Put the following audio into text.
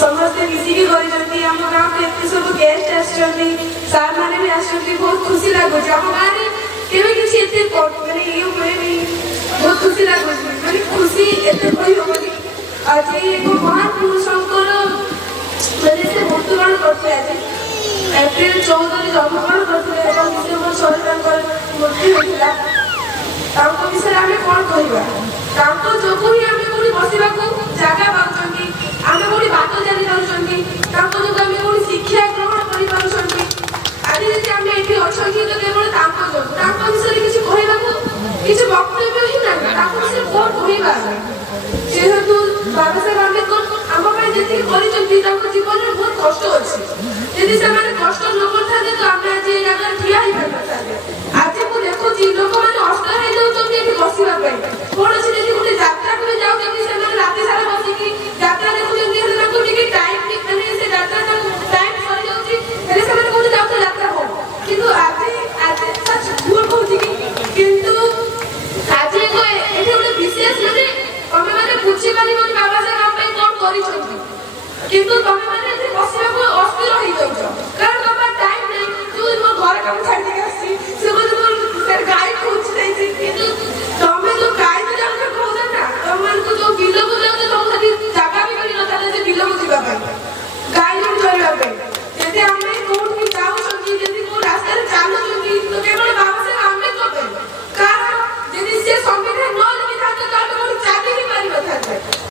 समस्ते मिसिकी करिसथि हम गांव के एते सब गेस्ट आछथि सार माने भी आछथि बहुत खुशी लागो जे हम गारे केबे किछि एते माने ये होएनी बहुत खुशी लागो माने खुशी एते कोई होबनी आज एक महान पुरुषंकर माने से मृत्युवरण करते आज एप्रिल 14 रे जन्मग्रहण करते एवं डिसेम्बर 6 तांकर मृत्यु होइला तांको विषय आमे कोन कहबा तांको जोगु ही आमे कोनी बसिबा को जागा पाउछंती आमे कोनी बात जानि पाउछंती तांको जो आमे कोनी शिक्षा ग्रहण करि पाउछंती आदि जे आमे एठी अछंती तो केवल तांको जोगु तांको विषय किछि कहबा को किछि वक्तव्य ही ना तांको विषय कोन कहबा जेहेतु बाबा साहेब आम्बेडकर आम पाई जेति करिसंती तांको जीवन रे बहुत कष्ट अछि यदि से माने कष्ट न करथाते तो आमे आज ए जगह ठिया ही परथाते आज को देखो जी लोक माने अस्त हे जाउछंती एठी बसिबा पई कोन अछि जेति गुटे यात्रा करे जाउ केति से माने राति सारा बसि की यात्रा देखु जेति हेले तांको टिके टाइम माने से यात्रा का टाइम सरी जाउछि हेले से माने कोन जाउ यात्रा हो किंतु आज सच भूल होछि किंतु आज को एठी गुटे विशेष माने तमे माने बुझी पारिबो कि बाबा साहेब हम पई कोन करिसंती किंतु तमे माने एठी बसिबा को अस्थिर होई जाउछ कारण बाबा टाइम नै तू मो घर काम छाडी के आसी से बोल सर गाय खोज नहीं थी किंतु तमे जो गाय तो जाऊ खोज ना तमन को जो बिलो को जाऊ तो खाली जगह भी मिल न था जे बिलो को जीवा पाई